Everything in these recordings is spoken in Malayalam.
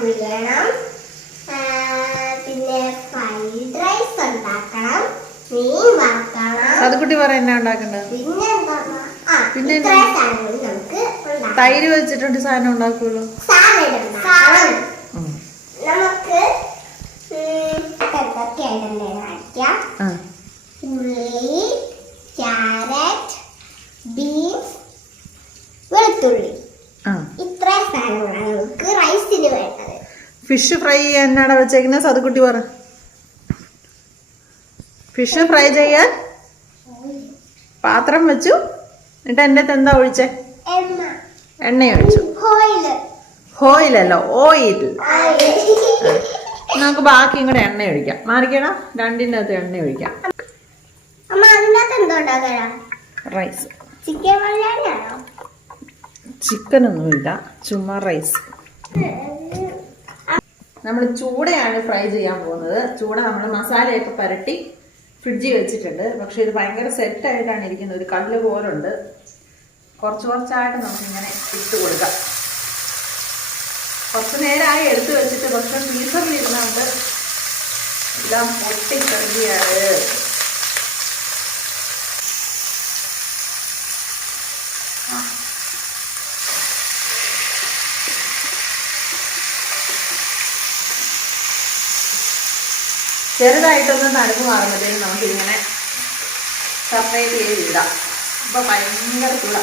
പുഴിയണം, പിന്നെ ഫ്രൈഡ് റൈസ് ഉണ്ടാക്കണം, മീൻ വറക്കണം. സതുക്കുട്ടി പറ എന്നാ ഉണ്ടാക്കണ്ടത്? പിന്നെ നമുക്ക് തൈര് വെച്ചിട്ടുണ്ട് സാധനം ഉണ്ടാക്കുള്ളൂ. നമുക്ക് ഉള്ളി, ക്യാരറ്റ്, ബീൻസ്, വെളുത്തുള്ളി, ഇത്രയും സാധനങ്ങളാണ് നമുക്ക് റൈസിന് വേണ്ടത്. ഫിഷ് ഫ്രൈ എന്നാടാ വെച്ചേക്കുന്നത്? സതുക്കുട്ടി പറ. ഫിഷ് ഫ്രൈ ചെയ്യാൻ പാത്രം വെച്ചു, എന്നിട്ട് എൻ്റെ അടുത്ത് എന്താ ഒഴിച്ചേ? എണ്ണ ഒഴിച്ചു. ഓയിലല്ലോ, ഓയിൽ. നമുക്ക് ബാക്കിയും കൂടെ എണ്ണ ഒഴിക്കാം. മാറിക്കണം, രണ്ടിൻ്റെ അകത്ത് എണ്ണ ഒഴിക്കാം. റൈസ് ചിക്കനൊന്നുമില്ല, ചുമ്മാ റൈസ്. നമ്മൾ ചൂടയാണ് ഫ്രൈ ചെയ്യാൻ പോകുന്നത്. ചൂട നമ്മൾ മസാലയൊക്കെ പുരട്ടി ഫ്രിഡ്ജിൽ വെച്ചിട്ടുണ്ട്. പക്ഷെ ഇത് ഭയങ്കര സെറ്റായിട്ടാണ് ഇരിക്കുന്നത്. ഒരു കല്ല് പോലുണ്ട്. കുറച്ച് കുറച്ചായിട്ട് നമുക്കിങ്ങനെ ഇട്ട് കൊടുക്കാം. കുറച്ച് നേരമായി എടുത്തു വെച്ചിട്ട്, പക്ഷെ ഫ്രീസറിൽ ഇരുന്നുകൊണ്ട് എല്ലാം പൊട്ടിക്കറിയാണ്. ചെറുതായിട്ടൊന്ന് തണുപ്പ് മാറുമ്പോഴത്തേക്കും നമുക്കിങ്ങനെ സെപ്പറേറ്റ് ചെയ്തിടാം. ഇപ്പൊ ഭയങ്കര ചൂടാ.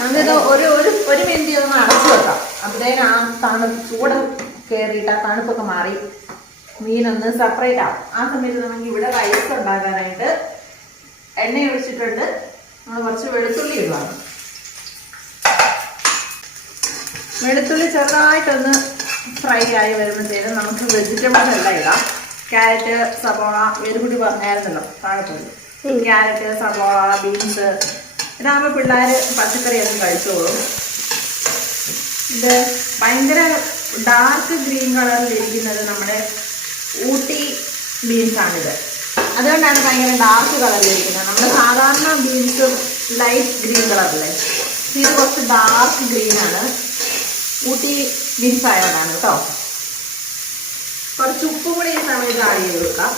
നമുക്കിത് ഒരു മിനിറ്റ് ഒന്ന് അടച്ചു വെക്കാം. അപ്പോഴത്തേനും ആ ചൂട് കയറിയിട്ട് ആ തണുപ്പൊക്കെ മാറി മീനൊന്ന് സെപ്പറേറ്റ് ആവും. ആ സമയത്ത് നമുക്ക് ഇവിടെ റൈസ് ഉണ്ടാക്കാനായിട്ട് എണ്ണ ഒഴിച്ചിട്ടുണ്ട്. നമ്മൾ കുറച്ച് വെളുത്തുള്ളി ഇടുവാണ്. വെളുത്തുള്ളി ചെറുതായിട്ടൊന്ന് ഫ്രൈ ആയി വരുമ്പോഴത്തേനും നമുക്ക് വെജിറ്റബിൾസ് എല്ലാം ഇടാം. ക്യാരറ്റ്, സവോള, വേരുകുട്ടി പറഞ്ഞായിരുന്നല്ലോ താഴെപ്പോയി. ക്യാരറ്റ്, സവോള, ബീൻസ് ഇതാകുമ്പോൾ പിള്ളേർ പച്ചക്കറിയൊന്നും കഴിച്ചോളും. ഇത് ഭയങ്കര ഡാർക്ക് ഗ്രീൻ കളറിലിരിക്കുന്നത് നമ്മുടെ ഊട്ടി ബീൻസാണിത്. അതുകൊണ്ടാണ് ഭയങ്കര ഡാർക്ക് കളറിലിരിക്കുന്നത്. നമ്മുടെ സാധാരണ ബീൻസ് ലൈറ്റ് ഗ്രീൻ കളറല്ലേ, ഇത് കുറച്ച് ഡാർക്ക് ഗ്രീനാണ്. ഊട്ടി ബീൻസ് ആയതുകൊണ്ടാണ് കേട്ടോ. കുറച്ച് ഉപ്പും കൂടി ഈ സമയത്ത് ആഡ് ചെയ്ത് കൊടുക്കാം.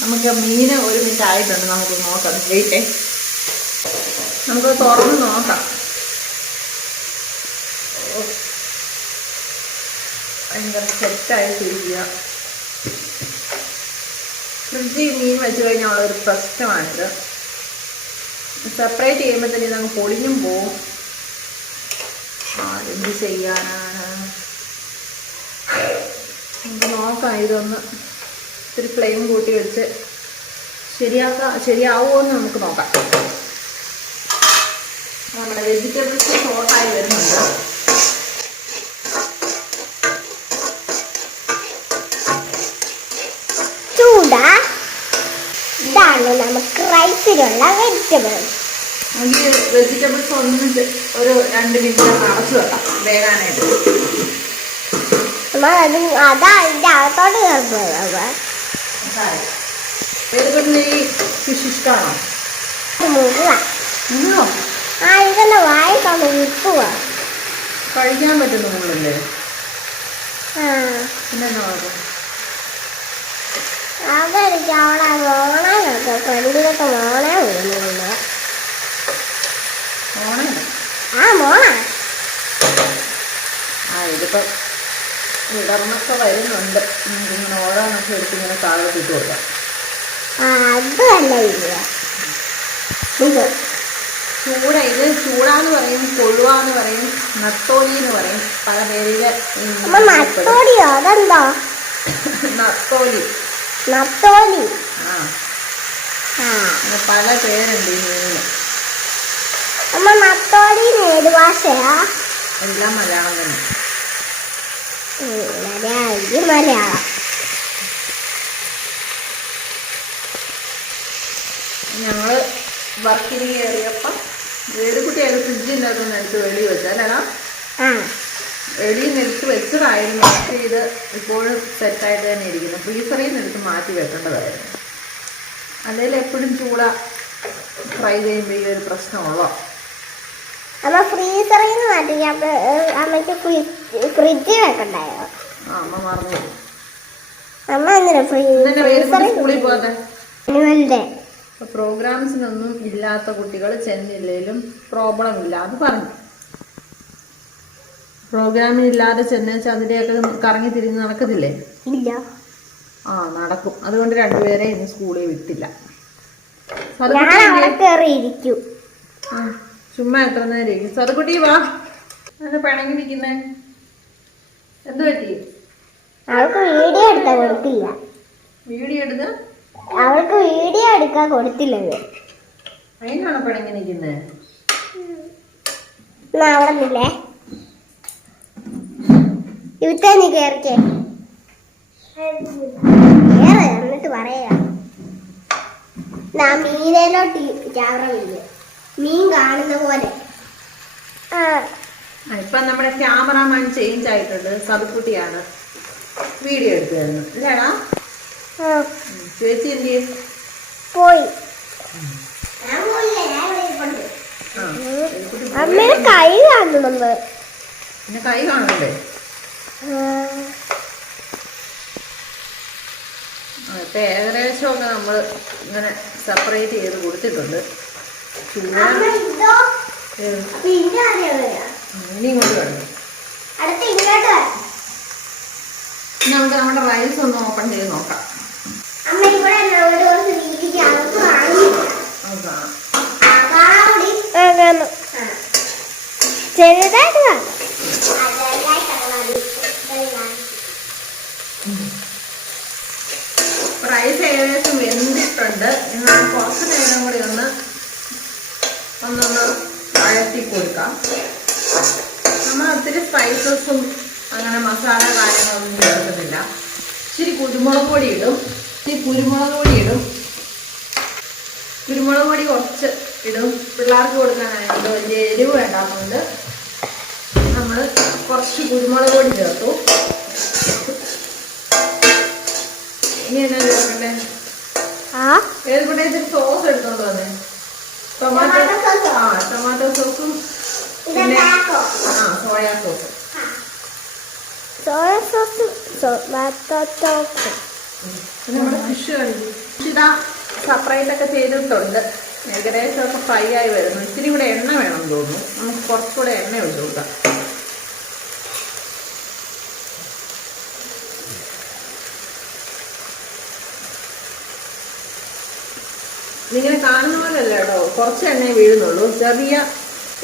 നമുക്ക് മീൻ ഒരു മിനിറ്റ് ആയിട്ടുണ്ട്. നമുക്ക് നോക്കാം. വെയിറ്റേ, നമുക്ക് തുറന്ന് നോക്കാം. ഭയങ്കര സെറ്റായിട്ടിരിക്കുക. ഫ്രിഡ്ജിൽ മീൻ വെച്ച് കഴിഞ്ഞാൽ ഉള്ളൊരു പ്രശ്നമാണിത്. സെപ്പറേറ്റ് ചെയ്യുമ്പോൾ തന്നെ ഇതങ്ങ് പൊളിഞ്ഞും പോവും. എന്ത് ചെയ്യാനാണ്? നമുക്ക് നോക്കാം. ഇതൊന്ന് ഇത്തിരി ഫ്ലെയിം കൂട്ടി വെച്ച് ശരിയാവുമോ എന്ന് നമുക്ക് നോക്കാം. നമ്മുടെ വെജിറ്റബിൾസ് ഷോർട്ടായി വരുന്നുണ്ട്. ഇതാണ് നമുക്ക് റൈസിലുള്ള വെജിറ്റബിൾസ്. നമുക്ക് വെജിറ്റബിൾസ് ഒന്ന് ഒരു 2 മിനിറ്റ് അടച്ചു വെക്കാം വേകാനായിട്ട്. അതാ അതിന്റെ അകത്തോട്ട് കയറുന്നത്. ഏതുകൊണ്ട് ഈ ഫിഷ് ഇഷ്ടമാണോ? ഇതെല്ലാം വായ ഉപ്പുക കഴിക്കാൻ പറ്റുന്ന മുള്ളല്ലേ? പിന്നെന്താ അതെനിക്ക് അവിടെ മോണൊക്കെ ഫ്രണ്ടിലൊക്കെ മോണേ വീഴുന്നുണ്ട്. മോണ ഇതിപ്പോ വിടർന്നൊക്കെ വരുന്നുണ്ട്. ഇങ്ങനെ ഓരോന്നൊക്കെ എടുത്ത് ഇങ്ങനെ താഴോട്ട് ഇട്ട് കൊടുക്കാം. അതല്ല ഇത് ചൂടാന്ന് പറയും, കൊഴുവാന്ന് പറയും, നത്തോലി എന്ന് പറയും. പല പേരില് അതെന്താ നത്തോലി. പല പേരുണ്ട് ഈ മീനിന്. നത്തോലി ഏത് ഭാഷയാ? എല്ലാം മലയാളം തന്നെ. മലയാളം. ഞങ്ങള് വർക്കിന് കയറിയപ്പം വേടുകുട്ടി അത് ഫ്രിഡ്ജിൻ്റെ അകത്തൊന്ന് എടുത്ത് വെളി വെച്ചാലോ വെളിയിൽ നിന്ന് എടുത്ത് വെച്ചതായിരുന്നു. പക്ഷേ ഇത് ഇപ്പോഴും സെറ്റായിട്ട് തന്നെ ഇരിക്കുന്നു. ഫ്രീസറിൽ നിന്ന് എടുത്ത് മാറ്റി വെക്കേണ്ടതായിരുന്നു. അല്ലെങ്കിൽ എപ്പോഴും ചൂട ഫ്രൈ ചെയ്യുമ്പോൾ ഈ ഒരു പ്രശ്നമുള്ളോ. അമ്മ ഫ്രീസറിൽ നിന്ന് മാറ്റി അമ്മയ്ക്ക് ഫ്രിഡ്ജിൽ വെക്കണ്ടായോ? അമ്മ മറന്നു. അമ്മ എന്തിനാ സ്കൂളിൽ പോകാതെ ആനുവൽ പ്രോഗ്രാംസിനൊന്നും ഇല്ലാത്ത കുട്ടികൾ ചെന്നില്ലേലും പ്രോബ്ലം ഇല്ല അത് പറഞ്ഞു. പ്രോഗ്രാമിനില്ലാതെ ചെന്നേച്ചാൽ അതിൻ്റെയൊക്കെ കറങ്ങി തിരിഞ്ഞ് നടക്കത്തില്ലേ? ഇല്ല. നടക്കും. അതുകൊണ്ട് രണ്ടുപേരെ ഇന്ന് സ്കൂളിൽ വിട്ടില്ല. ചുമ്മാ എത്ര നേരം ഇരിക്കും. സതുകുട്ടി വാ. അങ്ങനെ പിണങ്ങി നിൽക്കുന്നേ എന്ത് പറ്റി? അവൾക്ക് വീഡിയോ എടുക്കാൻ കൊടുത്തില്ല. വീഡിയോ എടുത്ത് അവൾക്ക് വീഡിയോ എടുക്കാൻ കൊടുത്തില്ലത്. അതിനാണോ പിണങ്ങി നിൽക്കുന്നേ? അവിടെ നിന്നില്ലേ ഇവിടുത്തെ നീ കേറിക്കേ കേറ് എന്നിട്ട് പറയാ. മീനയിലോട്ട് ക്യാമറ വീഴും. മീൻ കാണുന്ന പോലെ. ഇപ്പൊ നമ്മുടെ ക്യാമറാമാൻ ചേഞ്ച് ആയിട്ടുണ്ട്. സതുക്കുട്ടിയാണ് വീഡിയോ എടുത്തു തരുന്നത് അല്ലേടാ? ചേച്ചി എന്ത് ചെയ്യും? പോയി. അമ്മയുടെ കൈ കാണുന്നുണ്ട്. പിന്നെ കൈ കാണണ്ടേ? ഇപ്പൊ ഏകദേശമൊക്കെ നമ്മൾ ഇങ്ങനെ സെപ്പറേറ്റ് ചെയ്ത് കൊടുത്തിട്ടുണ്ട്. ഇനി ഇങ്ങോട്ട് വേണം. നമുക്ക് നമ്മുടെ റൈസ് ഒന്ന് ഓപ്പൺ ചെയ്ത് നോക്കാം. ചെറുതായിട്ട് റൈസ് ഏകദേശം വെന്തിട്ടുണ്ട്. എന്നാൽ കുറച്ച് നേരം കൂടി ഒന്നൊന്ന് വഴറ്റി കൊടുക്കാം. നമ്മൾ ഒത്തിരി സ്പൈസസും അങ്ങനെ മസാല കാര്യങ്ങളൊന്നും ചേർക്കുന്നില്ല. ഇച്ചിരി കുരുമുളക് പൊടി ഇടും. കുരുമുളക് പൊടി കുറച്ച് ഇടും. പിള്ളേർക്ക് കൊടുക്കാനായിട്ട് വലിയ എരിവ് വേണ്ടാത്തതുകൊണ്ട് നമ്മൾ കുറച്ച് കുരുമുളക് പൊടി ചേർത്തു. ഇനി എന്നാ ചേർക്കണ്ടേ? ഏതുകൂടെ ഇതിന് സോസ് എടുത്തോണ്ട് വന്നേ. ടൊമാറ്റോ സോസും പിന്നെ സോയാ സോസും. നമ്മുടെ ഫിഷ് കളിക്കും. ഇതാ സെപ്പറേറ്റ് ഒക്കെ ചെയ്തിട്ടുണ്ട്. ഏകദേശം ഒക്കെ ഫ്രൈ ആയി വരുന്നു. ഇത്തിരി കൂടെ എണ്ണ വേണം തോന്നുന്നു. നമുക്ക് കുറച്ചുകൂടെ എണ്ണ ഒഴിച്ചു കൊടുക്കാം. ഇങ്ങനെ കാണുന്ന പോലെ അല്ല കേട്ടോ. കുറച്ച് എണ്ണയെ വീഴുന്നുള്ളൂ. ചെറിയ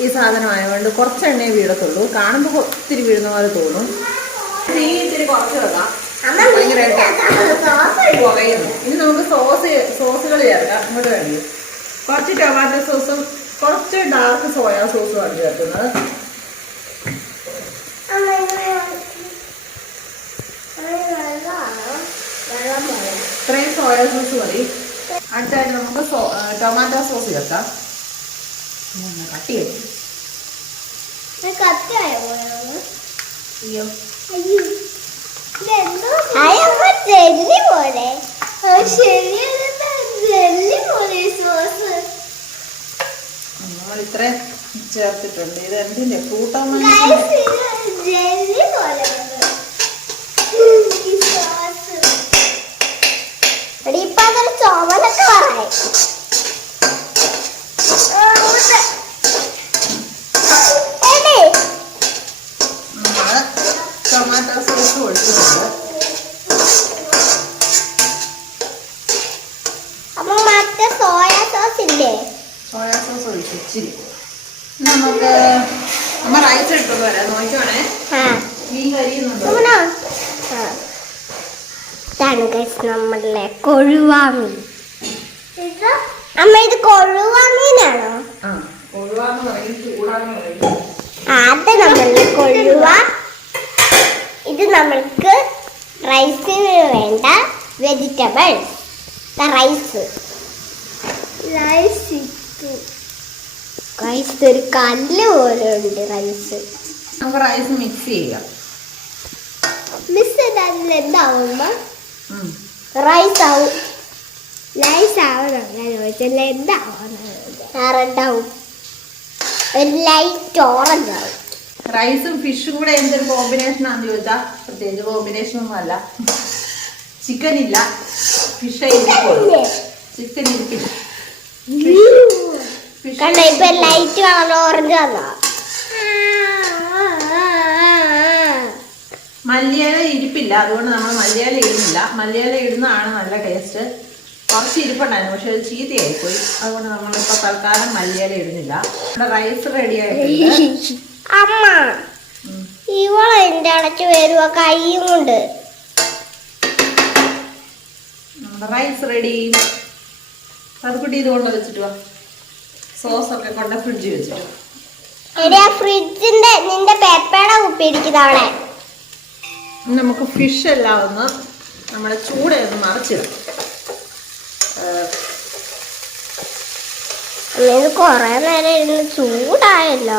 ഈ സാധനം ആയതുകൊണ്ട് കുറച്ച് എണ്ണയെ വീഴത്തുള്ളൂ. കാണുമ്പോൾ ഒത്തിരി വീഴുന്ന പോലെ തോന്നും. തീ ഇത്തിരി കുറച്ച് വെക്കാം. ഭയങ്കരമായിട്ട് കുറയുന്നു. ഇനി നമുക്ക് സോസുകൾ ചേർക്കാം. ഇങ്ങോട്ട് വേണ്ടി കുറച്ച് ടൊമാറ്റോ സോസും കുറച്ച് ഡാർക്ക് സോയാ സോസുമാണ് ചേർക്കുന്നത്. ഇത്രയും സോയാ സോസ് മതി. അടുത്തായിട്ട് നമുക്ക് ടൊമാറ്റോ സോസ് ചേർക്കാം. കട്ടി അയ്യോ നമ്മൾ ഇത്രയും ചേർത്തിട്ടുണ്ട്. ഇത് എന്തിന്റെ ഫ്രൂട്ടാണ്? ചോവലൊക്കെ പറയാം. ടൊമാറ്റോ സോസ് ഒഴിച്ചിട്ടുണ്ട്. അപ്പൊ മറ്റേ സോയാ സോസ് ഇല്ലേ? സോയാ സോസ് ഒഴിച്ചു ഇച്ചിരി. നമുക്ക് നമ്മ റൈസ് എടുത്തോണ്ട് വരാം. നോക്കണേ മീൻ കരിയുന്നുണ്ടോ? നമ്മളെ കൊഴുവാമീൻ. അമ്മ ഇത് കൊഴുവാമീനാണോ? കൊഴുവാന്ന് പറയും, ചൂടാന്ന് പറയും. അത് നമ്മളെ കൊഴുവ. ഇത് നമ്മൾ വെജിറ്റബിൾസ് റൈസ് റൈസ് റൈസ് ഒരു കല്ല് പോലെ ഉണ്ട് റൈസ്. നമുക്ക് റൈസ് മിക്സ് ചെയ്യാം. മിക്സ് ചെയ്താൽ എന്താവുമ്പ റൈസ് ആവും. റൈസ് ആവണം ചോദിച്ചാൽ എന്താവും? റെഡാവും, ഒരു ലൈറ്റ് ഓറഞ്ച് ആവും. റൈസും ഫിഷും കൂടെ എന്തൊരു കോമ്പിനേഷൻ ആണെന്ന് ചോദിച്ചാൽ പ്രത്യേകിച്ച് കോമ്പിനേഷൻ ഒന്നും അല്ല. ചിക്കൻ ഇല്ല, ഫിഷ് ചിക്കൻ ഇരിക്കില്ല. കണ്ട ഇപ്പൊ ലൈറ്റ് കളർ ഓറഞ്ച് വന്നാ. മല്ലിയില ഇരിപ്പില്ല, അതുകൊണ്ട് നമ്മൾ മല്ലിയില ഇടുന്നില്ല. മല്ലിയില ഇടുന്നതാണ് നല്ല ടേസ്റ്റ്. കുറച്ച് ഇരിപ്പുണ്ടായിരുന്നു, പക്ഷെ അത് ചീത്തയായിപ്പോയി. അതുകൊണ്ട് നമ്മളിപ്പോൾ തൽക്കാലം മല്ലിയില ഇടുന്നില്ല. നമ്മുടെ റൈസ് റെഡി ആയിട്ടുണ്ട്. അമ്മ ഇവളെ എന്റെ അടച്ച് വരുവ കൈയും കൊണ്ട്. നമ്മുടെ റൈസ് റെഡി. അതുകൂട്ടി ഇത് കൊണ്ട് വെച്ചിട്ട് വാ. സോസൊക്കെ കൊണ്ട് ഫ്രിഡ്ജിൽ വെച്ചിട്ട്. ഫ്രിഡ്ജിന്റെ നിന്റെ പെപ്പയുടെ കുപ്പി ഇരിക്കുന്ന അവിടെ. നമുക്ക് ഫിഷ് എല്ലാം ഒന്ന് നമ്മുടെ ചൂടൊന്ന് മറിച്ചിടാം. ഇത് കൊറേ നേരം ഇരുന്ന് ചൂടായല്ലോ.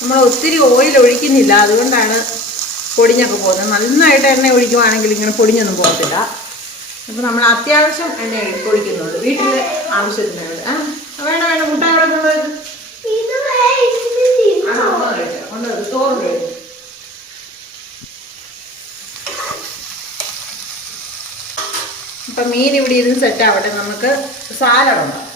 നമ്മൾ ഒത്തിരി ഓയിൽ ഒഴിക്കുന്നില്ല, അതുകൊണ്ടാണ് പൊടിഞ്ഞൊക്കെ പോകുന്നത്. നന്നായിട്ട് എണ്ണ ഒഴിക്കുവാണെങ്കിൽ ഇങ്ങനെ പൊടിഞ്ഞൊന്നും പോകത്തില്ല. അപ്പം നമ്മൾ അത്യാവശ്യം എണ്ണ ഒഴിക്കുന്നുള്ളൂ, വീട്ടിൽ ആവശ്യത്തിന്. വേണ്ട വേണ്ട, മുട്ട അവിടെ കൊണ്ടുവരുന്നത് ചോറ് കഴിക്കും. അപ്പം മീൻ ഇവിടെ ഇരുന്ന് സെറ്റ് ആവട്ടെ, നമുക്ക് സാലഡ് ഉണ്ടാവും.